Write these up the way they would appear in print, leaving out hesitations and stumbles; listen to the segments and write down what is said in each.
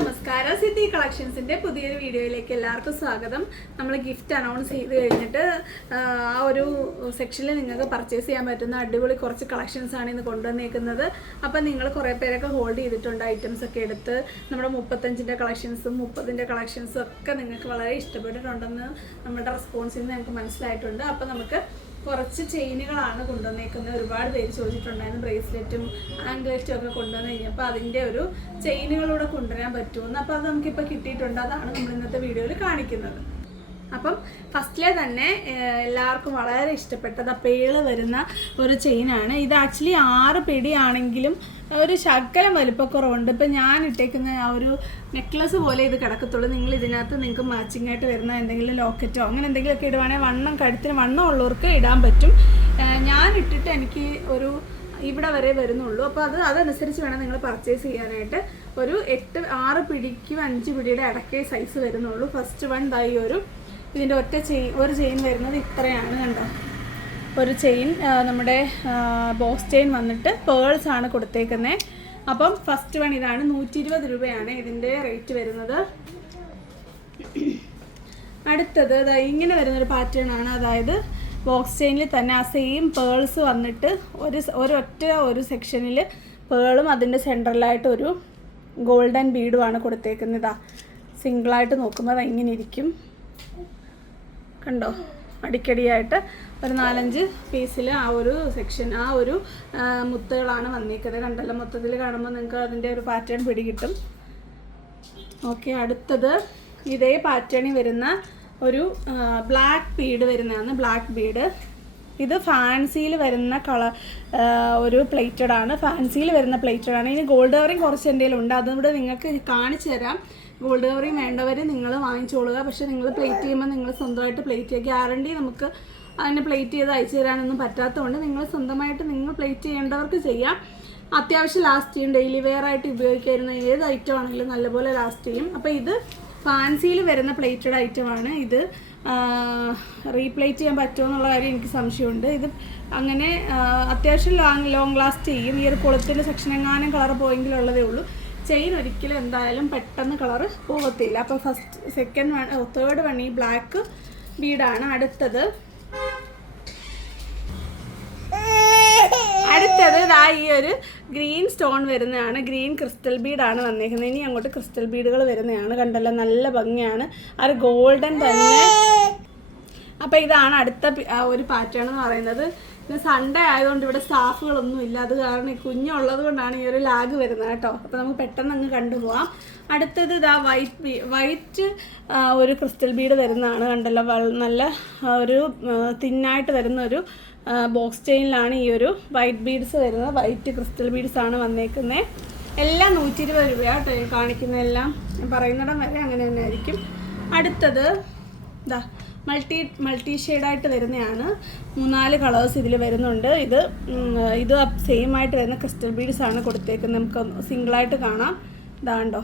നമസ്കാരം. സിറ്റി കളക്ഷൻസിന്റെ പുതിയൊരു വീഡിയോയിലേക്ക് എല്ലാവർക്കും സ്വാഗതം. നമ്മൾ ഗിഫ്റ്റ് അനൗൺസ് ചെയ്ത് കഴിഞ്ഞിട്ട് ആ ഒരു സെക്ഷനിൽ നിങ്ങൾക്ക് പർച്ചേസ് ചെയ്യാൻ പറ്റുന്ന അടിപൊളി കുറച്ച് കളക്ഷൻസ് ആണ് ഇന്ന് കൊണ്ടുവന്നേക്കുന്നത്. അപ്പം നിങ്ങൾ കുറേ പേരൊക്കെ ഹോൾഡ് ചെയ്തിട്ടുണ്ട് ഐറ്റംസ് ഒക്കെ എടുത്ത്. നമ്മുടെ 35-ന്റെ കളക്ഷൻസും 30-ന്റെ കളക്ഷൻസും ഒക്കെ നിങ്ങൾക്ക് വളരെ ഇഷ്ടപ്പെട്ടിട്ടുണ്ടെന്ന് നമ്മുടെ റെസ്പോൺസിൽ നിന്ന് ഞങ്ങൾക്ക് മനസ്സിലായിട്ടുണ്ട്. അപ്പം നമുക്ക് കുറച്ച് ചെയിനുകളാണ് കൊണ്ടുവന്നേക്കുന്നത്. ഒരുപാട് പേര് ചോദിച്ചിട്ടുണ്ടായിരുന്നു ബ്രേസ്ലെറ്റും ആംഗ്ലെറ്റും ഒക്കെ കൊണ്ടുവന്ന് കഴിഞ്ഞപ്പോൾ അതിൻ്റെ ഒരു ചെയിനുകളൂടെ കൊണ്ടുവരാൻ പറ്റുമെന്ന്. അപ്പോൾ അത് നമുക്കിപ്പോൾ കിട്ടിയിട്ടുണ്ട്. അതാണ് നമ്മൾ ഇന്നത്തെ വീഡിയോയിൽ കാണിക്കുന്നത്. അപ്പം ഫസ്റ്റിലെ തന്നെ എല്ലാവർക്കും വളരെ ഇഷ്ടപ്പെട്ടത് പേള് വരുന്ന ഒരു ചെയിനാണ്. ഇത് ആക്ച്വലി 6 പിടിയാണെങ്കിലും ഒരു ശകലം വലിപ്പക്കുറവുണ്ട്. ഇപ്പം ഞാൻ ഇട്ടേക്കുന്ന ആ ഒരു നെക്ലസ് പോലെ ഇത് കിടക്കത്തുള്ളൂ. നിങ്ങൾ ഇതിനകത്ത് നിങ്ങൾക്ക് മാച്ചിങ് ആയിട്ട് വരുന്ന എന്തെങ്കിലും ലോക്കറ്റോ അങ്ങനെ എന്തെങ്കിലുമൊക്കെ ഇടുവാണെങ്കിൽ കഴുത്തിന് വണ്ണം ഉള്ളവർക്ക് ഇടാൻ പറ്റും. ഞാൻ ഇട്ടിട്ട് എനിക്ക് ഒരു ഇവിടെ വരെ വരുന്നുള്ളൂ. അപ്പോൾ അതനുസരിച്ച് വേണം നിങ്ങൾ പർച്ചേസ് ചെയ്യാനായിട്ട്. ഒരു 6 പിടിക്കും 5 പിടിയുടെ ഇടയ്ക്കേ സൈസ് വരുന്നുള്ളൂ. ഫസ്റ്റ് വൺ ദായി ഇതിൻ്റെ ഒരു ചെയിൻ വരുന്നത് ഇത്രയാണ്. കണ്ടോ, ഒരു ചെയിൻ നമ്മുടെ ബോക്സ് ചെയിൻ വന്നിട്ട് പേൾസ് ആണ് കൊടുത്തേക്കുന്നത്. അപ്പം ഫസ്റ്റ് വൺ ഇതാണ്. 120 രൂപയാണ് ഇതിൻ്റെ റേറ്റ് വരുന്നത്. അടുത്തത് ഇങ്ങനെ വരുന്നൊരു പാറ്റേൺ ആണ്. അതായത് ബോക്സ് ചെയിനിൽ തന്നെ ആ സെയിം പേൾസ് വന്നിട്ട് ഒരു സെക്ഷനിൽ പേളും അതിൻ്റെ സെൻട്രലായിട്ട് ഒരു ഗോൾഡൻ ബീഡുമാണ് കൊടുത്തേക്കുന്നത്. സിംഗിളായിട്ട് നോക്കുമ്പോൾ ഇങ്ങനെ ഇരിക്കും. കണ്ടോ, അടിക്കടിയായിട്ട് ഒരു 4-5 പീസിൽ ആ ഒരു സെക്ഷൻ ആ ഒരു മുത്തുകളാണ് വന്നിരിക്കുന്നത്. കണ്ടല്ലോ, മൊത്തത്തിൽ കാണുമ്പോൾ നിങ്ങൾക്ക് അതിൻ്റെ ഒരു പാറ്റേൺ പിടികിട്ടും. ഓക്കെ, അടുത്തത് ഇതേ പാറ്റേണിൽ വരുന്ന ഒരു ബ്ലാക്ക് ബീഡ് വരുന്നതാണ്. ബ്ലാക്ക് ബീഡ് ഇത് ഫാൻസിയിൽ വരുന്ന ഒരു പ്ലേറ്റഡ് ആണ്. ഇനി ഗോൾഡ് കവറിങ് കുറച്ച് എന്തെങ്കിലും ഉണ്ട്, അതുകൂടെ നിങ്ങൾക്ക് കാണിച്ചു തരാം. ഗോൾഡ് കവറിങ് വേണ്ടവർ നിങ്ങൾ വാങ്ങിച്ചോളുക. പക്ഷേ നിങ്ങൾ പ്ലേറ്റ് ചെയ്യുമ്പോൾ നിങ്ങൾ സ്വന്തമായിട്ട് പ്ലേറ്റ് ചെയ്യുക. ഗ്യാരണ്ടി നമുക്ക് അതിനെ പ്ലേറ്റ് ചെയ്ത് അയച്ചു തരാനൊന്നും പറ്റാത്തതുകൊണ്ട് നിങ്ങൾ സ്വന്തമായിട്ട് പ്ലേറ്റ് ചെയ്യേണ്ടവർക്ക് ചെയ്യാം. അത്യാവശ്യം ലാസ്റ്റ് ചെയ്യും. ഡെയിലി വെയർ ആയിട്ട് ഉപയോഗിക്കാവുന്ന ഏത് ഐറ്റം ആണെങ്കിലും നല്ലപോലെ ലാസ്റ്റ് ചെയ്യും. അപ്പോൾ ഇത് ഫാൻസിയിൽ വരുന്ന പ്ലേറ്റഡ് ഐറ്റമാണ്. ഇത് റീപ്ലേറ്റ് ചെയ്യാൻ പറ്റുമോ എന്നുള്ള കാര്യം എനിക്ക് സംശയമുണ്ട്. ഇത് അങ്ങനെ അത്യാവശ്യം ലോങ് ലാസ്റ്റ് ചെയ്യും. ഈ ഒരു കൊളുത്തിൻ്റെ സെക്ഷൻ എങ്ങാനും കളർ പോയെങ്കിലുള്ളതേ ഉള്ളൂ. ചെയിൻ ഒരിക്കലും എന്തായാലും പെട്ടെന്ന് കളറ് പോകത്തില്ല. അപ്പോൾ തേർഡ് വൺ ഈ ബ്ലാക്ക് ബീഡാണ്. അടുത്തത് ഈ ഒരു ഗ്രീൻ സ്റ്റോൺ വരുന്നതാണ്. ഗ്രീൻ ക്രിസ്റ്റൽ ബീഡാണ് വന്നേക്കുന്നത്. ഇനി അങ്ങോട്ട് ക്രിസ്റ്റൽ ബീഡുകൾ വരുന്നതാണ്. കണ്ടല്ലോ, നല്ല ഭംഗിയാണ്. ആ ഒരു ഗോൾഡൻ തന്നെ. അപ്പോൾ ഇതാണ് അടുത്ത ഒരു പാറ്റേൺ എന്ന് പറയുന്നത്. ഇന്ന് സൺഡേ ആയതുകൊണ്ട് ഇവിടെ സ്റ്റാഫുകളൊന്നും ഇല്ല. അത് കാരണം കുഞ്ഞുള്ളത് കൊണ്ടാണ് ഈ ഒരു ലാഗ് വരുന്നത് കേട്ടോ. അപ്പോൾ നമുക്ക് പെട്ടെന്ന് അങ്ങ് കണ്ടുപോകാം. അടുത്തത് വൈറ്റ് ഒരു ക്രിസ്റ്റൽ ബീഡ് വരുന്നതാണ്. കണ്ടല്ലോ, നല്ല ഒരു തിന്നായിട്ട് വരുന്ന ഒരു ബോക്സ് ചെയിനിലാണ് ഈ ഒരു വൈറ്റ് ബീഡ്സ് വരുന്നത്. വൈറ്റ് ക്രിസ്റ്റൽ ബീഡ്സ് ആണ് വന്നേക്കുന്നത്. എല്ലാം 120 രൂപയാട്ടോ കാണിക്കുന്നതെല്ലാം. പറയുന്നിടം വരെ അങ്ങനെ തന്നെ ആയിരിക്കും. അടുത്തത് മൾട്ടി ഷെയ്ഡായിട്ട് വരുന്നതാണ്. 3-4 കളേഴ്സ് ഇതിൽ വരുന്നുണ്ട്. ഇത് സെയിം ആയിട്ട് വരുന്ന ക്രിസ്റ്റൽ ബീഡ്സ് ആണ് കൊടുത്തേക്കുന്നത്. നമുക്ക് സിംഗിളായിട്ട് കാണാം. ഇതാണ്ടോ,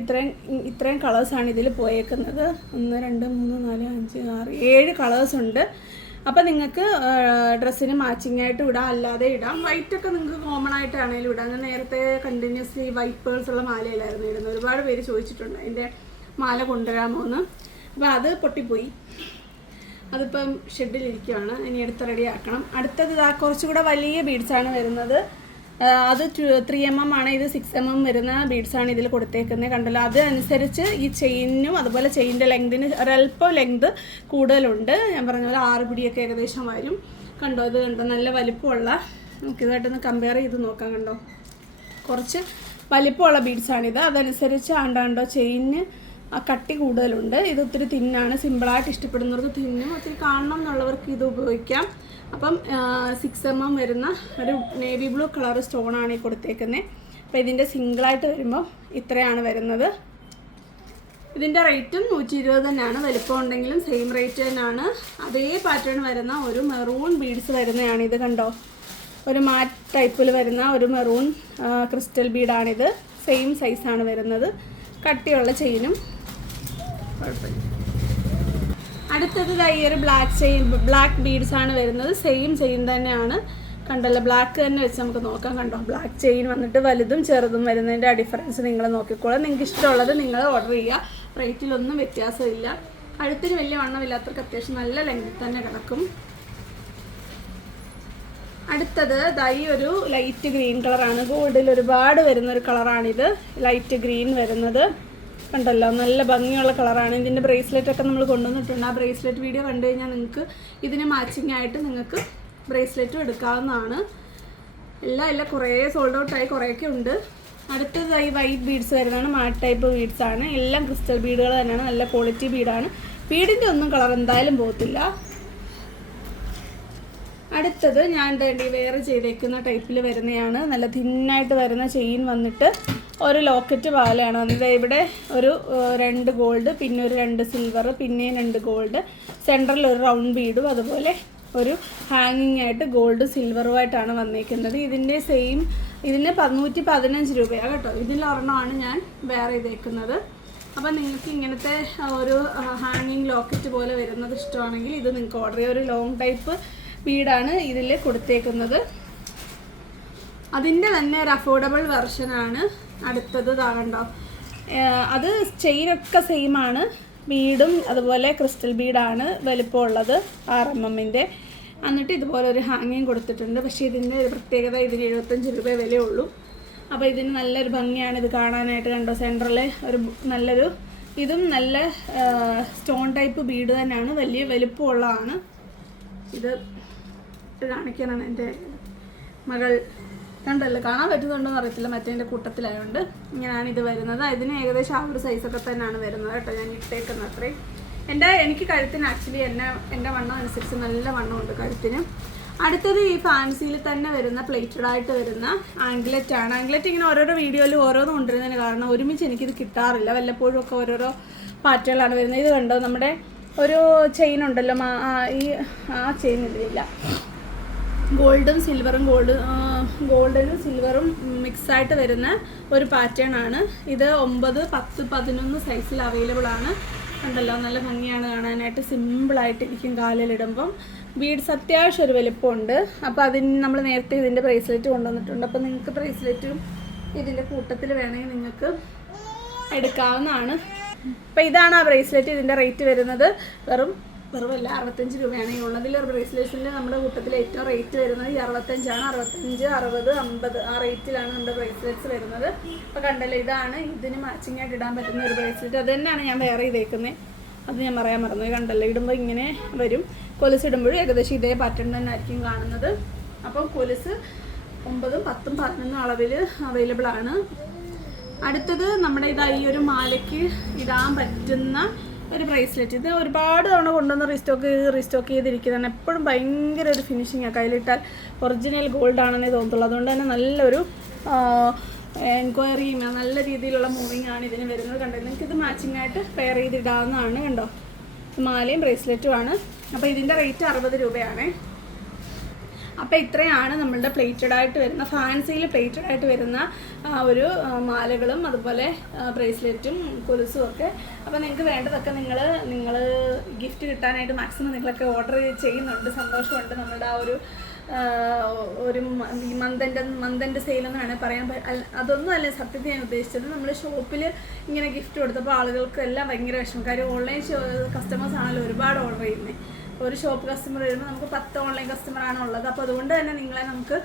ഇത്രയും കളേഴ്സാണ് ഇതിൽ പോയേക്കുന്നത്. 1 2 3 4 5 6 7 കളേഴ്സ് ഉണ്ട്. അപ്പോൾ നിങ്ങൾക്ക് ഡ്രസ്സിന് മാച്ചിങ് ആയിട്ട് ഇടാം, അല്ലാതെ ഇടാം. വൈറ്റൊക്കെ നിങ്ങൾക്ക് കോമൺ ആയിട്ടാണെങ്കിലും ഇടാം. ഞാൻ നേരത്തെ കണ്ടിന്യൂസ്ലി വൈറ്റ് പേൾസ് ഉള്ള മാലയിലായിരുന്നു ഇടുന്നത്. ഒരുപാട് പേര് ചോദിച്ചിട്ടുണ്ട് അതിൻ്റെ മാല കൊണ്ടുവരാമോ എന്ന്. അപ്പോൾ അത് പൊട്ടിപ്പോയി. അതിപ്പം ഷെഡിലിരിക്കുകയാണ്. ഇനി എടുത്ത് റെഡിയാക്കണം. അടുത്തത് കുറച്ചുകൂടെ വലിയ ബീഡ്സാണ് വരുന്നത്. അത് 3mm ആണ്. ഇത് 6mm വരുന്ന ബീഡ്സാണ് ഇതിൽ കൊടുത്തേക്കുന്നത്. കണ്ടല്ലോ, അതനുസരിച്ച് ഈ ചെയിനും അതുപോലെ ചെയിൻ്റെ ലെങ്തിന് ഒരല്പം ലെങ്ത് കൂടുതലുണ്ട്. ഞാൻ പറഞ്ഞ പോലെ 6 പിടിയൊക്കെ ഏകദേശം വരും. കണ്ടോ, ഇത് കണ്ടോ, നല്ല വലിപ്പമുള്ള. നമുക്കിതായിട്ടൊന്ന് കമ്പയർ ചെയ്ത് നോക്കാം. കണ്ടോ, കുറച്ച് വലിപ്പമുള്ള ബീഡ്സാണിത്. അതനുസരിച്ച് ആണ്ടാണ്ടോ ചെയിന് കട്ടി കൂടുതലുണ്ട്. ഇത് ഒത്തിരി തിന്നാണ്. സിമ്പിളായിട്ട് ഇഷ്ടപ്പെടുന്നവർക്ക് തിന്നും, ഒത്തിരി കാണണം എന്നുള്ളവർക്ക് ഇത് ഉപയോഗിക്കാം. അപ്പം 6mm വരുന്ന ഒരു നേവി ബ്ലൂ കളർ സ്റ്റോണാണ് ഈ കൊടുത്തേക്കുന്നത്. അപ്പോൾ ഇതിൻ്റെ സിംഗിളായിട്ട് വരുമ്പോൾ ഇത്രയാണ് വരുന്നത്. ഇതിൻ്റെ റേറ്റും 120 തന്നെയാണ്. വലിപ്പം ഉണ്ടെങ്കിലും സെയിം റേറ്റ് തന്നെയാണ്. അതേ പാറ്റേൺ വരുന്ന ഒരു മെറൂൺ ബീഡ്സ് വരുന്നതാണ്. ഇത് കണ്ടോ, ഒരു മാറ്റ് ടൈപ്പിൽ വരുന്ന ഒരു മെറൂൺ ക്രിസ്റ്റൽ ബീഡാണിത്. സെയിം സൈസാണ് വരുന്നത്. കട്ടിയുള്ള ചെയിനും കുഴപ്പമില്ല. അടുത്തത് ഈ ഒരു ബ്ലാക്ക് ബീഡ്സ് ആണ് വരുന്നത്. സെയിം ചെയിൻ തന്നെയാണ്. കണ്ടല്ലോ, ബ്ലാക്ക് തന്നെ വെച്ച് നമുക്ക് നോക്കാം. കണ്ടോ, ബ്ലാക്ക് ചെയിൻ വന്നിട്ട് വലുതും ചെറുതും വരുന്നതിൻ്റെ ആ ഡിഫറൻസ് നിങ്ങൾ നോക്കിക്കോളാം. നിങ്ങൾക്ക് ഇഷ്ടമുള്ളത് നിങ്ങൾ ഓർഡർ ചെയ്യുക. റേറ്റിലൊന്നും വ്യത്യാസമില്ല. കഴുത്തിന് വലിയ വണ്ണമില്ലാത്തവർക്ക് അത്യാവശ്യം നല്ല ലെങ്തിൽ തന്നെ കിടക്കും. അടുത്തത് ഈ ഒരു ലൈറ്റ് ഗ്രീൻ കളറാണ്. ഗോൾഡിൽ ഒരുപാട് വരുന്നൊരു കളറാണിത്. ലൈറ്റ് ഗ്രീൻ വരുന്നത് കണ്ടല്ലോ, നല്ല ഭംഗിയുള്ള കളറാണ്. ഇതിൻ്റെ ബ്രേസ്ലെറ്റൊക്കെ നമ്മൾ കൊണ്ടുവന്നിട്ടുണ്ട്. ആ ബ്രേസ്ലെറ്റ് വീഡിയോ കണ്ടു കഴിഞ്ഞാൽ നിങ്ങൾക്ക് ഇതിന് മാച്ചിങ് ആയിട്ട് നിങ്ങൾക്ക് ബ്രേസ്ലെറ്റും എടുക്കാവുന്നതാണ്. എല്ലാം കുറേ സോൾഡ് ഔട്ടായി, കുറേയൊക്കെ ഉണ്ട്. അടുത്തത് ഈ വൈറ്റ് ബീഡ്സ് വരുന്നതാണ്. മാറ്റ് ടൈപ്പ് ബീഡ്സ് ആണ്. എല്ലാം ക്രിസ്റ്റൽ ബീഡുകൾ തന്നെയാണ്. നല്ല ക്വാളിറ്റി ബീഡാണ്. ബീഡിൻ്റെ ഒന്നും കളർ എന്തായാലും പോകത്തില്ല. അടുത്തത് ഞാൻ വേറെ ചെയ്തേക്കുന്ന ടൈപ്പിൽ വരുന്നതാണ്. നല്ല തിന്നായിട്ട് വരുന്ന ചെയിൻ വന്നിട്ട് ഒരു ലോക്കറ്റ് പോലെയാണ് വന്നത്. ഇവിടെ ഒരു 2 ഗോൾഡ്, പിന്നെ ഒരു 2 സിൽവർ, പിന്നെയും 2 ഗോൾഡ്, സെൻറ്ററിൽ ഒരു റൗണ്ട് ബീഡും, അതുപോലെ ഒരു ഹാങ്ങിങ് ആയിട്ട് ഗോൾഡ് സിൽവറുമായിട്ടാണ് വന്നേക്കുന്നത്. ഇതിൻ്റെ സെയിം ഇതിന് 115 രൂപയാണ് കേട്ടോ. ഇതിലൊരെണ്ണമാണ് ഞാൻ വേറെ ചെയ്തേക്കുന്നത്. അപ്പം നിങ്ങൾക്ക് ഇങ്ങനത്തെ ഒരു ഹാങ്ങിങ് ലോക്കറ്റ് പോലെ വരുന്നത് ഇഷ്ടമാണെങ്കിൽ ഇത് നിങ്ങൾക്ക് ഓർഡർ ചെയ്യാം. ഒരു ലോങ് ടൈപ്പ് ബീഡാണ് ഇതിൽ കൊടുത്തേക്കുന്നത്. അതിൻ്റെ തന്നെ ഒരു അഫോർഡബിൾ വെർഷനാണ് അടുത്തത്. കണ്ടോ, അത് ചെയിനൊക്കെ സെയിമാണ്. ബീഡും അതുപോലെ ക്രിസ്റ്റൽ ബീഡാണ് വലിപ്പമുള്ളത് 6 mm. എന്നിട്ട് ഇതുപോലെ ഒരു ഹാങ്ങിങ് കൊടുത്തിട്ടുണ്ട്. പക്ഷേ ഇതിൻ്റെ പ്രത്യേകത ഇതിന് 75 രൂപ വിലയുള്ളൂ. അപ്പോൾ ഇതിന് നല്ലൊരു ഭംഗിയാണ് ഇത് കാണാനായിട്ട്. കണ്ടോ, സെൻറ്ററിൽ ഒരു നല്ലൊരു ഇതും നല്ല സ്റ്റോൺ ടൈപ്പ് ബീഡ് തന്നെയാണ്. വലിയ വലിപ്പമുള്ളതാണ്. ഇത് കാണിക്കാനാണ് എൻ്റെ മകൾ. കണ്ടല്ലോ, കാണാൻ പറ്റുന്നുണ്ടോ എന്ന് അറിയത്തില്ല, മറ്റേതിൻ്റെ കൂട്ടത്തിലായതുകൊണ്ട്. ഇങ്ങനെയാണ് ഇത് വരുന്നത്. ഇതിന് ഏകദേശം ആ ഒരു സൈസൊക്കെ തന്നെയാണ് വരുന്നത് കേട്ടോ. ഞാൻ ഇട്ടേക്കുന്നത് അത്രയും. എനിക്ക് കഴുത്തിന് ആക്ച്വലി എൻ്റെ വണ്ണം അനുസരിച്ച് നല്ല വണ്ണമുണ്ട് കഴുത്തിന്. അടുത്തത് ഈ ഫാൻസിയിൽ തന്നെ വരുന്ന പ്ലേറ്റഡ് ആയിട്ട് വരുന്ന ആംഗ്ലറ്റ് ആണ്. ആംഗ്ലറ്റ് ഇങ്ങനെ ഓരോരോ വീഡിയോയിൽ ഓരോന്നും കൊണ്ടുവരുന്നതിന് കാരണം ഒരുമിച്ച് എനിക്കിത് കിട്ടാറില്ല. വല്ലപ്പോഴും ഒക്കെ ഓരോരോ പാറ്റുകളാണ് വരുന്നത്. ഇത് കണ്ടോ, നമ്മുടെ ഒരു ചെയിൻ ഉണ്ടല്ലോ, ആ ചെയിൻ ഇതിലില്ല. ഗോൾഡും സിൽവറും ഗോൾഡനും സിൽവറും മിക്സായിട്ട് വരുന്ന ഒരു പാറ്റേൺ ആണ് ഇത്. 9, 10, 11 സൈസിൽ അവൈലബിൾ ആണ്. കണ്ടല്ലോ, നല്ല ഭംഗിയാണ് കാണാനായിട്ട്. സിമ്പിളായിട്ടിരിക്കും കാലിലിടുമ്പം. ബീഡ്സ് അത്യാവശ്യം ഒരു വലിപ്പമുണ്ട്. അപ്പോൾ അതിന് നമ്മൾ നേരത്തെ ഇതിൻ്റെ ബ്രേസ്ലെറ്റ് കൊണ്ടുവന്നിട്ടുണ്ട്. അപ്പോൾ നിങ്ങൾക്ക് ബ്രേസ്ലെറ്റും ഇതിൻ്റെ കൂട്ടത്തിൽ വേണമെങ്കിൽ നിങ്ങൾക്ക് എടുക്കാവുന്നതാണ്. അപ്പോൾ ഇതാണ് ആ ബ്രേസ്ലെറ്റ്. ഇതിൻ്റെ റേറ്റ് വരുന്നത് വെറുമല്ല 65 രൂപയാണ് ഈ ഉള്ളതിൽ. ബ്രേസ്ലെറ്റ്സിൻ്റെ നമ്മുടെ കൂട്ടത്തിൽ ഏറ്റവും റേറ്റ് വരുന്നത് ഈ 65ആണ്. 65, 60, 50 ആ റേറ്റിലാണ് നമ്മുടെ ബ്രേസ്ലെറ്റ്സ് വരുന്നത്. അപ്പോൾ കണ്ടല്ലോ, ഇതാണ് ഇതിന് മാച്ചിങ് ആയിട്ട് ഇടാൻ പറ്റുന്ന ഒരു ബ്രേസ്ലെറ്റ്. അത് തന്നെയാണ് ഞാൻ വേറെ ചെയ്തേക്കുന്നത്. അത് ഞാൻ പറയാൻ മറന്നു. കണ്ടല്ലോ, ഇടുമ്പോൾ ഇങ്ങനെ വരും. കൊലുസ് ഇടുമ്പോഴും ഏകദേശം ഇതേ പാറ്റേൺ തന്നെ ആയിരിക്കും കാണുന്നത്. അപ്പം കൊലുസ് 9, 10, 11 അളവിൽ അവൈലബിൾ ആണ്. അടുത്തത് നമ്മുടെ ഈ ഒരു മാലയ്ക്ക് ഇടാൻ പറ്റുന്ന ഒരു ബ്രേസ്ലെറ്റ്. ഇത് ഒരുപാട് തവണ കൊണ്ടുവന്ന് റീസ്റ്റോക്ക് ചെയ്തിരിക്കുന്നതാണ്. എപ്പോഴും ഭയങ്കര ഒരു ഫിനിഷിങ്ങാണ്. കയ്യിലിട്ടാൽ ഒറിജിനൽ ഗോൾഡ് ആണെന്നേ തോന്നത്തുള്ളൂ. അതുകൊണ്ട് തന്നെ നല്ലൊരു എൻക്വയറിയും നല്ല രീതിയിലുള്ള മൂവിങ് ആണ് ഇതിന് വരുന്നത്. കണ്ടോ, നിങ്ങൾക്കിത് മാച്ചിങ് ആയിട്ട് പെയർ ചെയ്തിടാവുന്നതാണ്. കണ്ടോ, മാലയും ബ്രേസ്ലെറ്റും ആണ്. അപ്പോൾ ഇതിൻ്റെ റേറ്റ് 60 രൂപയാണ്. അപ്പോൾ ഇത്രയാണ് നമ്മളുടെ പ്ലേറ്റഡ് ആയിട്ട് വരുന്ന, ഫാൻസിയിൽ പ്ലേറ്റഡ് ആയിട്ട് വരുന്ന ഒരു മാലകളും അതുപോലെ ബ്രേസ്ലെറ്റും കൊലുസും ഒക്കെ. അപ്പോൾ നിങ്ങൾക്ക് വേണ്ടതൊക്കെ നിങ്ങൾ ഗിഫ്റ്റ് കിട്ടാനായിട്ട് മാക്സിമം നിങ്ങളൊക്കെ ഓർഡർ ചെയ്യുന്നുണ്ട്. സന്തോഷമുണ്ട്. നമ്മളുടെ ആ ഒരു മന്തിൻ്റെ സെയിലെന്ന് വേണമെങ്കിൽ പറയാൻ. അതൊന്നും അല്ല സത്യത്തിൽ ഞാൻ ഉദ്ദേശിച്ചത്. നമ്മൾ ഷോപ്പിൽ ഇങ്ങനെ ഗിഫ്റ്റ് കൊടുത്തപ്പോൾ ആളുകൾക്ക് എല്ലാം ഭയങ്കര വിഷമം. കാര്യം ഓൺലൈൻ കസ്റ്റമേഴ്സ് ആണല്ലോ ഒരുപാട് ഓർഡർ ചെയ്യുന്നത്. ഒരു ഷോപ്പ് കസ്റ്റമർ വരുമ്പോൾ നമുക്ക് 10 ഓൺലൈൻ കസ്റ്റമറാണ് ഉള്ളത്. അപ്പോൾ അതുകൊണ്ട് തന്നെ നിങ്ങളെ നമുക്ക്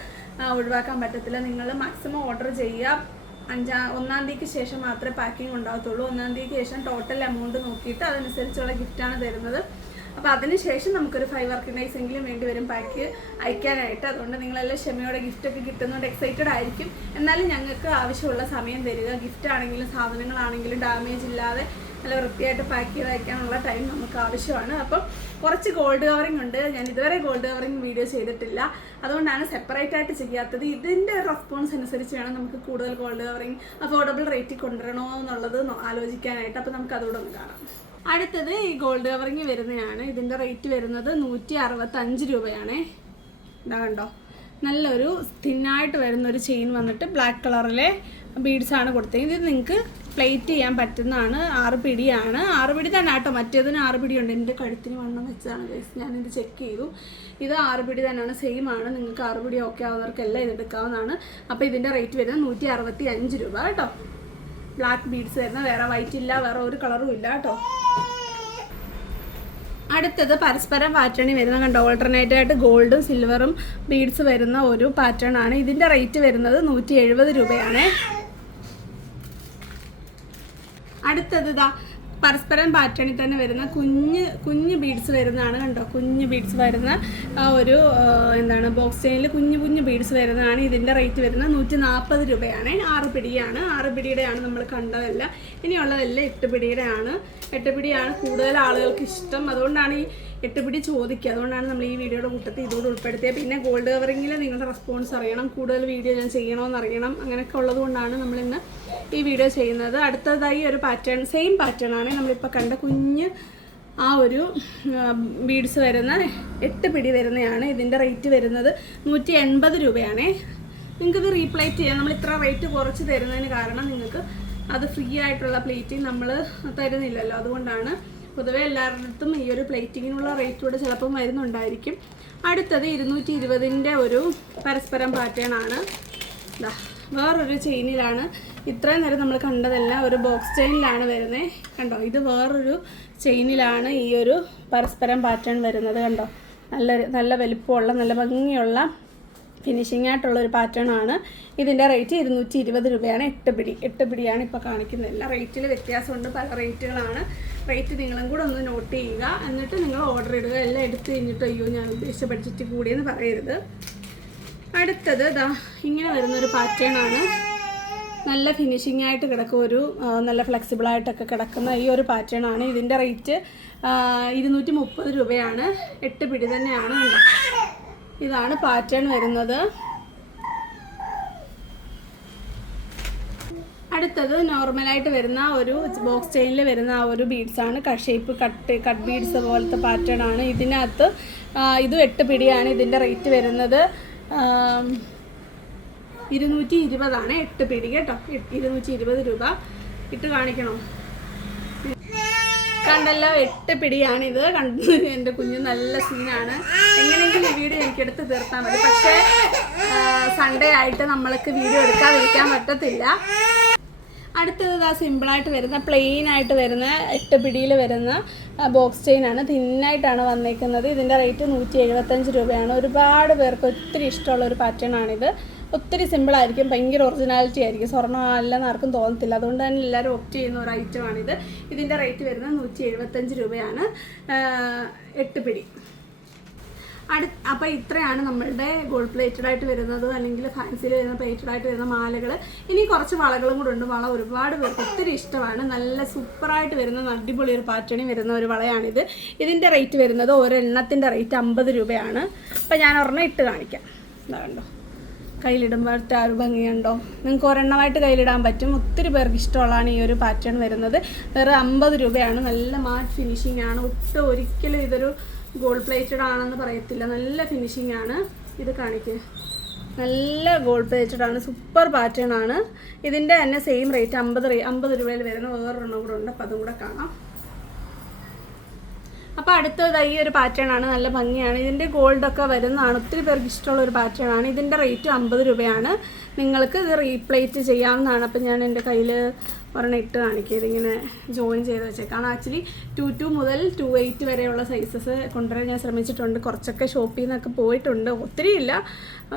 ഒഴിവാക്കാൻ പറ്റത്തില്ല. നിങ്ങൾ മാക്സിമം ഓർഡർ ചെയ്യുക. 1-ാം തീയതിക്ക് ശേഷം മാത്രമേ പാക്കിംഗ് ഉണ്ടാകത്തുള്ളൂ. 1-ാം തീയതിക്ക് ശേഷം ടോട്ടൽ എമൗണ്ട് നോക്കിയിട്ട് അതനുസരിച്ചുള്ള ഗിഫ്റ്റാണ് തരുന്നത്. അപ്പോൾ അതിനുശേഷം നമുക്കൊരു 5 വർക്കിംഗ് ഡേയ്സ് എങ്കിലും വേണ്ടി വരും പാക്ക് അയക്കാനായിട്ട്. അതുകൊണ്ട് നിങ്ങളെല്ലാം ക്ഷമയോടെ ഗിഫ്റ്റൊക്കെ കിട്ടുന്നതുകൊണ്ട് എക്സൈറ്റഡ് ആയിരിക്കും. എന്നാലും ഞങ്ങൾക്ക് ആവശ്യമുള്ള സമയം തരിക. ഗിഫ്റ്റ് ആണെങ്കിലും സാധനങ്ങളാണെങ്കിലും ഡാമേജ് ഇല്ലാതെ നല്ല വൃത്തിയായിട്ട് പാക്ക് ചെയ്ത് അയക്കാനുള്ള ടൈം നമുക്ക് ആവശ്യമാണ്. അപ്പം കുറച്ച് ഗോൾഡ് കവറിങ് ഉണ്ട്. ഞാൻ ഇതുവരെ ഗോൾഡ് കവറിങ് വീഡിയോ ചെയ്തിട്ടില്ല. അതുകൊണ്ടാണ് സെപ്പറേറ്റ് ആയിട്ട് ചെയ്യാത്തത്. ഇതിൻ്റെ റെസ്പോൺസ് അനുസരിച്ച് വേണം നമുക്ക് കൂടുതൽ ഗോൾഡ് കവറിങ് അഫോർഡബിൾ റേറ്റിൽ കൊണ്ടുവരണോ എന്നുള്ളത് ആലോചിക്കാനായിട്ട്. അപ്പോൾ നമുക്ക് അതുകൂടെ ഒന്ന് കാണാം. അടുത്തത് ഈ ഗോൾഡ് കവറിങ് വരുന്നതാണ്. ഇതിൻ്റെ റേറ്റ് വരുന്നത് 165 രൂപയാണ്. ഇതാ കണ്ടോ, നല്ലൊരു തിന്നായിട്ട് വരുന്നൊരു ചെയിൻ വന്നിട്ട് ബ്ലാക്ക് കളറിലെ ബീഡ്സാണ് കൊടുത്തത്. ഇത് നിങ്ങൾക്ക് പ്ലേറ്റ് ചെയ്യാൻ പറ്റുന്നതാണ്. 6 പിടിയാണ്. 6 പിടി തന്നെ കേട്ടോ, മറ്റേതിന് 6 പിടിയുണ്ട്. എൻ്റെ കഴുത്തിന് വണ്ണം വെച്ചതാണ് ഗൈസ്, ഞാനിത് ചെക്ക് ചെയ്തു. ഇത് 6 പിടി തന്നെയാണ്, സെയിം ആണ്. നിങ്ങൾക്ക് 6 പിടി ഓക്കെ ആവുന്നവർക്കെല്ലാം ഇത് എടുക്കാവുന്നതാണ്. അപ്പോൾ ഇതിൻ്റെ റേറ്റ് വരുന്നത് 165 രൂപ കേട്ടോ. ബ്ലാക്ക് ബീഡ്സ് വരുന്ന, വേറെ വൈറ്റ് ഇല്ല, വേറെ ഒരു കളറും ഇല്ല കേട്ടോ. അടുത്തത് പരസ്പരം പാറ്റേണിൽ വരുന്ന കണ്ടോ, ഓൾട്ടർനേറ്റ് ആയിട്ട് ഗോൾഡും സിൽവറും ബീഡ്സ് വരുന്ന ഒരു പാറ്റേൺ ആണ്. ഇതിൻ്റെ റേറ്റ് വരുന്നത് 170 രൂപയാണ്. അടുത്തത് ഇതാ പരസ്പരം പാറ്റേണിൽ തന്നെ വരുന്ന കുഞ്ഞ് ബീഡ്സ് വരുന്നതാണ് കണ്ടോ. കുഞ്ഞ് ബീഡ്സ് വരുന്ന ഒരു എന്താണ് ബോക്സ് ചെയിനിൽ കുഞ്ഞു ബീഡ്സ് വരുന്നതാണ്. ഇതിൻ്റെ റേറ്റ് വരുന്നത് 140 രൂപയാണ്. 6 പിടിയാണ്. 6 പിടിയുടെയാണ് നമ്മൾ കണ്ടതല്ല. ഇനിയുള്ളതെല്ലാം 8 പിടിയുടെ ആണ്. 8 പിടിയാണ് കൂടുതൽ ആളുകൾക്ക് ഇഷ്ടം. അതുകൊണ്ടാണ് ഈ 8 പിടി ചോദിക്കുക. അതുകൊണ്ടാണ് നമ്മൾ ഈ വീഡിയോയുടെ കൂട്ടത്തിൽ ഇതോട് ഉൾപ്പെടുത്തിയത്. പിന്നെ ഗോൾഡ് കവറിങ്ങിൽ നിങ്ങളുടെ റെസ്പോൺസ് അറിയണം, കൂടുതൽ വീഡിയോ ഞാൻ ചെയ്യണമെന്ന് അറിയണം. അങ്ങനെയൊക്കെ ഉള്ളത് കൊണ്ടാണ് നമ്മളിന്ന് ഈ വീഡിയോ ചെയ്യുന്നത്. അടുത്തതായി ഒരു പാറ്റേൺ, സെയിം പാറ്റേൺ ആണ് നമ്മളിപ്പോൾ കണ്ട കുഞ്ഞ് ആ ഒരു ബീഡ്സ് വരുന്ന 8 പിടി വരുന്നതാണ്. ഇതിൻ്റെ റേറ്റ് വരുന്നത് 180 രൂപയാണ്. നിങ്ങൾക്കിത് റീപ്ലേറ്റ് ചെയ്യാം. നമ്മൾ ഇത്ര റേറ്റ് കുറച്ച് തരുന്നതിന് കാരണം നിങ്ങൾക്ക് അത് ഫ്രീ ആയിട്ടുള്ള പ്ലേറ്റിംഗ് നമ്മൾ തരുന്നില്ലല്ലോ. അതുകൊണ്ടാണ് പൊതുവേ എല്ലാവരുടെ അടുത്തും ഈ ഒരു പ്ലേറ്റിങ്ങിനുള്ള റേറ്റ് കൂടെ ചിലപ്പം വരുന്നുണ്ടായിരിക്കും. അടുത്തത് 220ൻ്റെ ഒരു പരസ്പരം പാറ്റേൺ ആണ്. വേറൊരു ചെയിനിലാണ്. ഇത്രയും നേരം നമ്മൾ കണ്ടതെല്ലാം ഒരു ബോക്സ് ചെയിനിലാണ് വരുന്നത് കണ്ടോ. ഇത് വേറൊരു ചെയിനിലാണ് ഈ ഒരു പരസ്പരം പാറ്റേൺ വരുന്നത് കണ്ടോ. നല്ല വലിപ്പമുള്ള നല്ല ഭംഗിയുള്ള ഫിനിഷിംഗ് ആയിട്ടുള്ള ഒരു പാറ്റേൺ ആണ്. ഇതിൻ്റെ റേറ്റ് 220 രൂപയാണ്. 8 പിടിയാണ് ഇപ്പോൾ കാണിക്കുന്നത്. എല്ലാ റേറ്റിൽ വ്യത്യാസമുണ്ട്, പല റേറ്റുകളാണ്. റേറ്റ് നിങ്ങളും കൂടെ ഒന്ന് നോട്ട് ചെയ്യുക. എന്നിട്ട് നിങ്ങൾ ഓർഡർ ഇടുക. എല്ലാം എടുത്ത് കഴിഞ്ഞിട്ട് അയ്യോ ഞാൻ ഉദ്ദേശിച്ച ബഡ്ജറ്റ് കൂടിയെന്ന് പറയരുത്. അടുത്തത് ഇതാ ഇങ്ങനെ വരുന്നൊരു പാറ്റേൺ ആണ്. നല്ല ഫിനിഷിംഗ് ആയിട്ട് കിടക്കും, ഒരു നല്ല ഫ്ലെക്സിബിളായിട്ടൊക്കെ കിടക്കുന്ന ഈ ഒരു പാറ്റേൺ ആണ്. ഇതിൻ്റെ റേറ്റ് 230 രൂപയാണ്. 8 പിടി തന്നെയാണ് കണ്ടോ. ഇതാണ് പാറ്റേൺ വരുന്നത്. അടുത്തത് നോർമലായിട്ട് വരുന്ന ഒരു ബോക്സ് ചെയിനിൽ വരുന്ന ആ ഒരു ബീഡ്സാണ്. ഷേപ്പ് കട്ട് ബീഡ്സ് പോലത്തെ പാറ്റേൺ ആണ്. ഇതിനകത്ത് ഇതും 8 പിടിയാണ്. ഇതിൻ്റെ റേറ്റ് വരുന്നത് 220 ആണ്. 8 പിടി കേട്ടോ. 220 രൂപ. ഇട്ട് കാണിക്കണോ? കണ്ടല്ലോ, 8 പിടിയാണിത്. കണ്ടു എൻ്റെ കുഞ്ഞ് നല്ല സീനാണ്. എങ്ങനെയെങ്കിലും ഈ വീഡിയോ എനിക്കെടുത്ത് തീർത്താൽ മതി. പക്ഷേ സൺഡേ ആയിട്ട് നമ്മൾക്ക് വീഡിയോ എടുക്കാതിരിക്കാൻ പറ്റത്തില്ല. അടുത്തത് സിമ്പിളായിട്ട് വരുന്ന പ്ലെയിൻ ആയിട്ട് വരുന്ന 8 പിടിയിൽ വരുന്ന ബോക്സ് ചെയിനാണ്. തിന്നായിട്ടാണ് വന്നേക്കുന്നത്. ഇതിൻ്റെ റേറ്റ് 175 രൂപയാണ്. ഒരുപാട് പേർക്ക് ഒത്തിരി ഇഷ്ടമുള്ള ഒരു പാറ്റേൺ ആണിത്. ഒത്തിരി സിമ്പിളായിരിക്കും, ഭയങ്കര ഒറിജിനാലിറ്റി ആയിരിക്കും. സ്വർണ്ണം അല്ലെന്ന് ആർക്കും തോന്നത്തില്ല. അതുകൊണ്ട് തന്നെ എല്ലാവരും ഓപ്റ്റ് ചെയ്യുന്ന ഒരു ഐറ്റമാണിത്. ഇതിൻ്റെ റേറ്റ് വരുന്നത് 175 രൂപയാണ്. 8 പിടി. അപ്പോൾ ഇത്രയാണ് നമ്മളുടെ ഗോൾഡ് പ്ലേറ്റഡ് ആയിട്ട് വരുന്നത്, അല്ലെങ്കിൽ ഫാൻസിയിൽ വരുന്ന പ്ലേറ്റഡ് ആയിട്ട് വരുന്ന മാലകൾ. ഇനി കുറച്ച് വളകളും കൂടെ ഉണ്ട്. വള ഒരുപാട് പേർക്ക് ഒത്തിരി ഇഷ്ടമാണ്. നല്ല സൂപ്പറായിട്ട് വരുന്ന അടിപൊളി ഒരു പാറ്റേണിൽ വരുന്ന ഒരു വളയാണിത്. ഇതിൻ്റെ റേറ്റ് വരുന്നത് ഒരെണ്ണത്തിൻ്റെ റേറ്റ് 50 രൂപയാണ്. അപ്പോൾ ഞാൻ ഒരെണ്ണം ഇട്ട് കാണിക്കാം. എന്താ കണ്ടോ, കയ്യിലിടുമ്പോഴത്തെ ആ ഒരു ഭംഗിയുണ്ടോ. നിങ്ങൾക്ക് ഒരെണ്ണമായിട്ട് കയ്യിലിടാൻ പറ്റും. ഒത്തിരി പേർക്ക് ഇഷ്ടമുള്ളതാണ് ഈ ഒരു പാറ്റേൺ വരുന്നത്. വേറെ 50 രൂപയാണ്. നല്ല മാറ്റ് ഫിനിഷിംഗ് ആണ്. ഒരിക്കലും ഇതൊരു ഗോൾഡ് പ്ലേറ്റഡ് ആണെന്ന് പറയത്തില്ല. നല്ല ഫിനിഷിംഗ് ആണ്. ഇത് കാണിക്കുക, നല്ല ഗോൾഡ് പ്ലേറ്റഡ് ആണ്. സൂപ്പർ പാറ്റേൺ ആണ്. ഇതിൻ്റെ തന്നെ സെയിം റേറ്റ് 50 രൂപയിൽ വരുന്ന വേറൊരെണ്ണം കൂടെ ഉണ്ട്. അപ്പോൾ അതും കൂടെ കാണാം. അപ്പോൾ അടുത്തത് ഈ ഒരു പാറ്റേൺ ആണ്. നല്ല ഭംഗിയാണ്. ഇതിൻ്റെ ഗോൾഡൊക്കെ വരുന്നതാണ്. ഒത്തിരി പേർക്ക് ഇഷ്ടമുള്ള ഒരു പാറ്റേൺ ആണ്. ഇതിൻ്റെ റേറ്റ് 50 രൂപയാണ്. നിങ്ങൾക്ക് ഇത് റീപ്ലേറ്റ് ചെയ്യാവുന്നതാണ്. അപ്പോൾ ഞാൻ എൻ്റെ കയ്യിൽ ഒരെണ്ണം ഇട്ട് കാണിക്കുക. ഇതിങ്ങനെ ജോയിൻ ചെയ്ത് വെച്ചേക്കാണ്. ആക്ച്വലി 2 മുതൽ 2 വരെയുള്ള സൈസസ് കൊണ്ടുവരാൻ ഞാൻ ശ്രമിച്ചിട്ടുണ്ട്. കുറച്ചൊക്കെ ഷോപ്പിൽ നിന്നൊക്കെ പോയിട്ടുണ്ട്. ഒത്തിരി ഇല്ല,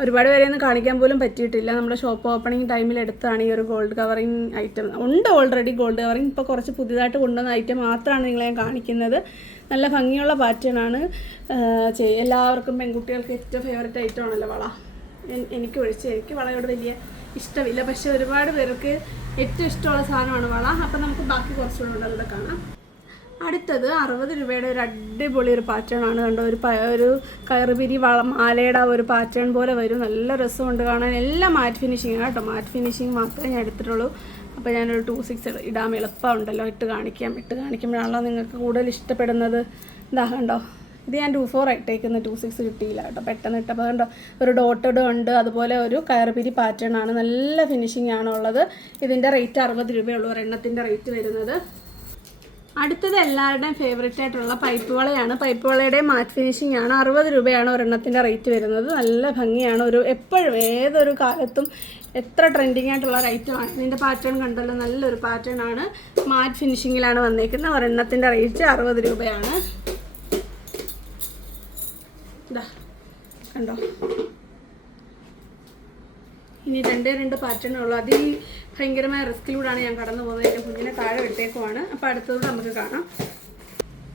ഒരുപാട് പേരെയൊന്നും കാണിക്കാൻ പോലും പറ്റിയിട്ടില്ല. നമ്മുടെ ഷോപ്പ് ഓപ്പണിംഗ് ടൈമിൽ എടുത്താണ് ഈ ഒരു ഗോൾഡ് കവറിങ് ഐറ്റം. ഉണ്ട് ഓൾറെഡി ഗോൾഡ് കവറിങ്. ഇപ്പോൾ കുറച്ച് പുതിയതായിട്ട് കൊണ്ടുവന്ന ഐറ്റം മാത്രമാണ് നിങ്ങളെ ഞാൻ കാണിക്കുന്നത്. നല്ല ഭംഗിയുള്ള പാറ്റേൺ ആണ്. എല്ലാവർക്കും പെൺകുട്ടികൾക്ക് ഏറ്റവും ഫേവററ്റ് ഐറ്റം ആണല്ലോ വള. എനിക്ക് വളയോട് വലിയ ഇഷ്ടമില്ല, പക്ഷേ ഒരുപാട് പേർക്ക് ഏറ്റവും ഇഷ്ടമുള്ള സാധനമാണ് വള. അപ്പം നമുക്ക് ബാക്കി കുറച്ചുകൂടെ ഉണ്ട്, അതുകൂടെ കാണാം. അടുത്തത് 60 രൂപയുടെ ഒരു അടിപൊളി ഒരു പാറ്റേൺ ആണ്. കണ്ടോ, ഒരു കയറുപിരി മാലയുടെ ഒരു പാറ്റേൺ പോലെ വരും. നല്ല രസമുണ്ട് കാണാൻ. എല്ലാം മാറ്റ് ഫിനിഷിങ് കേട്ടോ. മാറ്റ് ഫിനിഷിങ് മാത്രമേ ഞാൻ എടുത്തിട്ടുള്ളൂ. അപ്പോൾ ഞാനൊരു 26 ഇടാൻ എളുപ്പമുണ്ടല്ലോ. ഇട്ട് കാണിക്കുമ്പോഴാണല്ലോ നിങ്ങൾക്ക് കൂടുതൽ ഇഷ്ടപ്പെടുന്നത്. ഇതാ കണ്ടോ, ഇത് ഞാൻ 24 ഇട്ടേക്കുന്ന 26 കിട്ടിയില്ല കേട്ടോ, പെട്ടെന്ന് ഇട്ടപ്പോൾ കണ്ടോ ഒരു ഡോട്ടഡ് ഉണ്ട്, അതുപോലെ ഒരു കയർപിരി പാറ്റേൺ ആണ്, നല്ല ഫിനിഷിംഗ് ആണുള്ളത്. ഇതിൻ്റെ റേറ്റ് 60 രൂപയുള്ളൂ ഒരെണ്ണത്തിൻ്റെ റേറ്റ് വരുന്നത്. അടുത്തത് എല്ലാവരുടെയും ഫേവറേറ്റ് ആയിട്ടുള്ള പൈപ്പ് വളയാണ്. പൈപ്പ് വളയുടെ മാറ്റ് ഫിനിഷിംഗ് ആണ്. 60 രൂപയാണ് ഒരെണ്ണത്തിൻ്റെ റേറ്റ് വരുന്നത്. നല്ല ഭംഗിയാണ്. എപ്പോഴും ഏതൊരു കാലത്തും എത്ര ട്രെൻഡിങ് ആയിട്ടുള്ള ഒരു ഐറ്റമാണ്. ഇതിൻ്റെ പാറ്റേൺ കണ്ടല്ലോ, നല്ലൊരു പാറ്റേൺ ആണ്. മാറ്റ് ഫിനിഷിങ്ങിലാണ് വന്നേക്കുന്നത്. ഒരെണ്ണത്തിൻ്റെ റേറ്റ് 60 രൂപയാണ്. ഇതാ കണ്ടോ, ഇനി രണ്ട് പാറ്റേണുള്ളൂ. അതിൽ ഭയങ്കരമായ റിസ്കിലൂടെയാണ് ഞാൻ കടന്നു പോകുന്നത്. എൻ്റെ കുഞ്ഞിനെ താഴെ വിട്ടേക്കുവാണ്. അപ്പോൾ അടുത്തതോടെ നമുക്ക് കാണാം.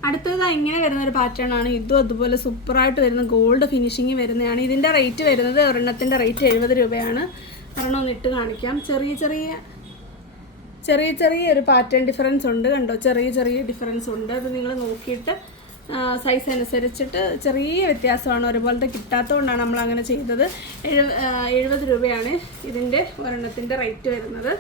അടുത്തത് ഇങ്ങനെ വരുന്നൊരു പാറ്റേൺ ആണ്. ഇതും അതുപോലെ സൂപ്പറായിട്ട് വരുന്ന ഗോൾഡ് ഫിനിഷിങ് വരുന്നതാണ്. ഇതിൻ്റെ റേറ്റ് വരുന്നത് ഒരെണ്ണത്തിൻ്റെ റേറ്റ് 70 രൂപയാണ്. ഒരെണ്ണം ഒന്ന് ഇട്ട് കാണിക്കാം. ചെറിയ ഒരു പാറ്റേൺ ഡിഫറൻസ് ഉണ്ട് കണ്ടോ, ചെറിയ ഡിഫറൻസ് ഉണ്ട്. അത് നിങ്ങൾ നോക്കിയിട്ട് സൈസ് അനുസരിച്ചിട്ട് ചെറിയ വ്യത്യാസമാണ്, ഒരുപോലത്തെ കിട്ടാത്തതുകൊണ്ടാണ് നമ്മൾ അങ്ങനെ ചെയ്തത്. 70 രൂപയാണ് ഇതിൻ്റെ ഒരെണ്ണത്തിൻ്റെ റേറ്റ് വരുന്നത്.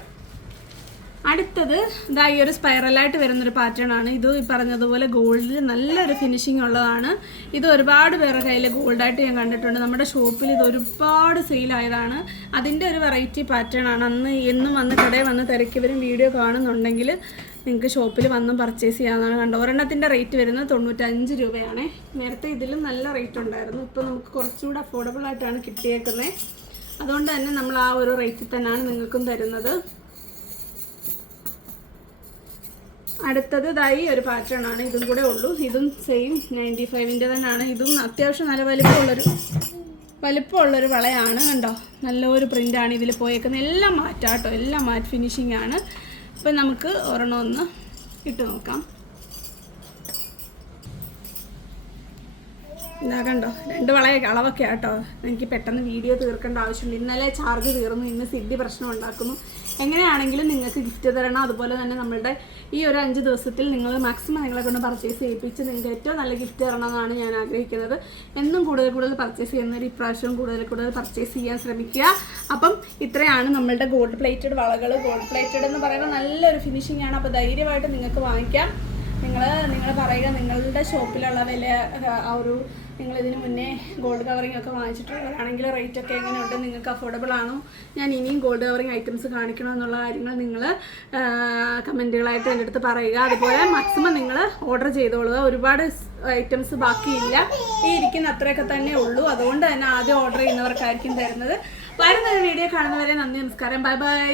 അടുത്തത് ഇതാ ഈ ഒരു സ്പൈറലായിട്ട് വരുന്നൊരു പാറ്റേൺ ആണ്. ഇത് ഈ പറഞ്ഞതുപോലെ ഗോൾഡിൽ നല്ലൊരു ഫിനിഷിംഗ് ഉള്ളതാണ്. ഇത് ഒരുപാട് പേരുടെ കയ്യിൽ ഗോൾഡായിട്ട് ഞാൻ കണ്ടിട്ടുണ്ട്. നമ്മുടെ ഷോപ്പിൽ ഇത് ഒരുപാട് സെയിലായതാണ്. അതിൻ്റെ ഒരു വെറൈറ്റി പാറ്റേൺ ആണ്. എന്നും വന്ന് കടയിൽ വന്ന് തിരക്കിവരും വീഡിയോ കാണുന്നുണ്ടെങ്കിൽ നിങ്ങൾക്ക് ഷോപ്പിൽ വന്ന് പർച്ചേസ് ചെയ്യാവുന്നതാണ്. കണ്ടോ, ഒരെണ്ണത്തിൻ്റെ റേറ്റ് വരുന്നത് 95 രൂപയാണ്. നേരത്തെ ഇതിലും നല്ല റേറ്റ് ഉണ്ടായിരുന്നു. ഇപ്പോൾ നമുക്ക് കുറച്ചുകൂടെ അഫോർഡബിൾ ആയിട്ടാണ് കിട്ടിയേക്കുന്നത്. അതുകൊണ്ട് തന്നെ നമ്മൾ ആ ഒരു റേറ്റിൽ തന്നെയാണ് നിങ്ങൾക്കും തരുന്നത്. അടുത്തത് ഇതായി ഒരു പാറ്റേൺ ആണ്. ഇതും കൂടെ ഉള്ളൂ. ഇതും സെയിം 95ൻ്റെ തന്നെയാണ്. ഇതും അത്യാവശ്യം നല്ല വലിപ്പമുള്ളൊരു വളയാണ്. കണ്ടോ, നല്ലൊരു പ്രിൻ്റാണ് ഇതിൽ പോയേക്കുന്നത്. എല്ലാം മാറ്റാട്ടോ, എല്ലാം മാറ്റ് ഫിനിഷിംഗ് ആണ്. അപ്പം നമുക്ക് ഒരെണ്ണം ഒന്ന് ഇട്ട് നോക്കാം. ഇതാ കണ്ടോ, 2 വളയൊക്കെ അളവൊക്കെ ആട്ടോ. എനിക്ക് പെട്ടെന്ന് വീഡിയോ തീർക്കേണ്ട ആവശ്യമുണ്ട്. ഇന്നലെ ചാർജ് തീർന്നു, ഇന്ന് സിദ്ധി പ്രശ്നം ഉണ്ടാക്കുന്നു. എങ്ങനെയാണെങ്കിലും നിങ്ങൾക്ക് ഗിഫ്റ്റ് തരണം. അതുപോലെ തന്നെ നമ്മളുടെ ഈ ഒരു 5 ദിവസത്തിൽ നിങ്ങൾ മാക്സിമം നിങ്ങളെ കൊണ്ട് പർച്ചേസ് ചെയ്യിപ്പിച്ച് നിങ്ങൾക്ക് ഏറ്റവും നല്ല ഗിഫ്റ്റ് തരണമെന്നാണ് ഞാൻ ആഗ്രഹിക്കുന്നത്. എന്നും കൂടുതൽ പർച്ചേസ് ചെയ്യുന്നവർ ഇപ്രാവശ്യവും കൂടുതൽ പർച്ചേസ് ചെയ്യാൻ ശ്രമിക്കുക. അപ്പം ഇത്രയാണ് നമ്മളുടെ ഗോൾഡ് പ്ലേറ്റഡ് വളകൾ. ഗോൾഡ് പ്ലേറ്റഡ് എന്ന് പറയുമ്പോൾ നല്ലൊരു ഫിനിഷിംഗ് ആണ്. അപ്പോൾ ധൈര്യമായിട്ട് നിങ്ങൾക്ക് വാങ്ങിക്കാം. നിങ്ങൾ പറയുക നിങ്ങളുടെ ഷോപ്പിലുള്ള വില, ആ ഒരു നിങ്ങളിതിന് മുന്നേ ഗോൾഡ് കവറിംഗ് ഒക്കെ വാങ്ങിച്ചിട്ടുള്ളവരാണെങ്കിൽ റേറ്റൊക്കെ എങ്ങനെയുണ്ട്, നിങ്ങൾക്ക് അഫോർഡബിൾ ആണോ, ഞാൻ ഇനിയും ഗോൾഡ് കവറിംഗ് ഐറ്റംസ് കാണിക്കണോ എന്നുള്ള കാര്യങ്ങൾ നിങ്ങൾ കമൻറ്റുകളായിട്ട് എൻ്റെ അടുത്ത് പറയുക. അതുപോലെ മാക്സിമം നിങ്ങൾ ഓർഡർ ചെയ്തോളുക. ഒരുപാട് ഐറ്റംസ് ബാക്കിയില്ല, ഈ ഇരിക്കുന്ന അത്രയൊക്കെ തന്നെ ഉള്ളൂ. അതുകൊണ്ട് തന്നെ ആദ്യം ഓർഡർ ചെയ്യുന്നവർക്കായിരിക്കും തരുന്നത്. വരുന്നൊരു വീഡിയോ കാണുന്നവരെ നന്ദി, നമസ്കാരം, ബൈ ബൈ.